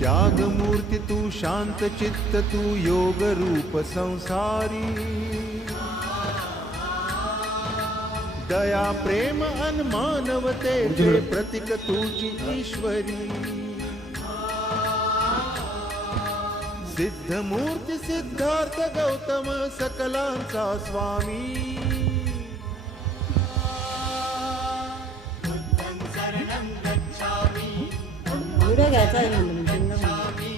त्यागमूर्ती तू शांत चित्त तू योग रूप संसारी दया प्रेम अन मानवतेचे प्रतीक तुझी ईश्वरी सिद्धमूर्ती सिद्धार्थ गौतम सकलांचा स्वामी व्हिडिओ घ्यायचा आहे म्हणलं गच्छामि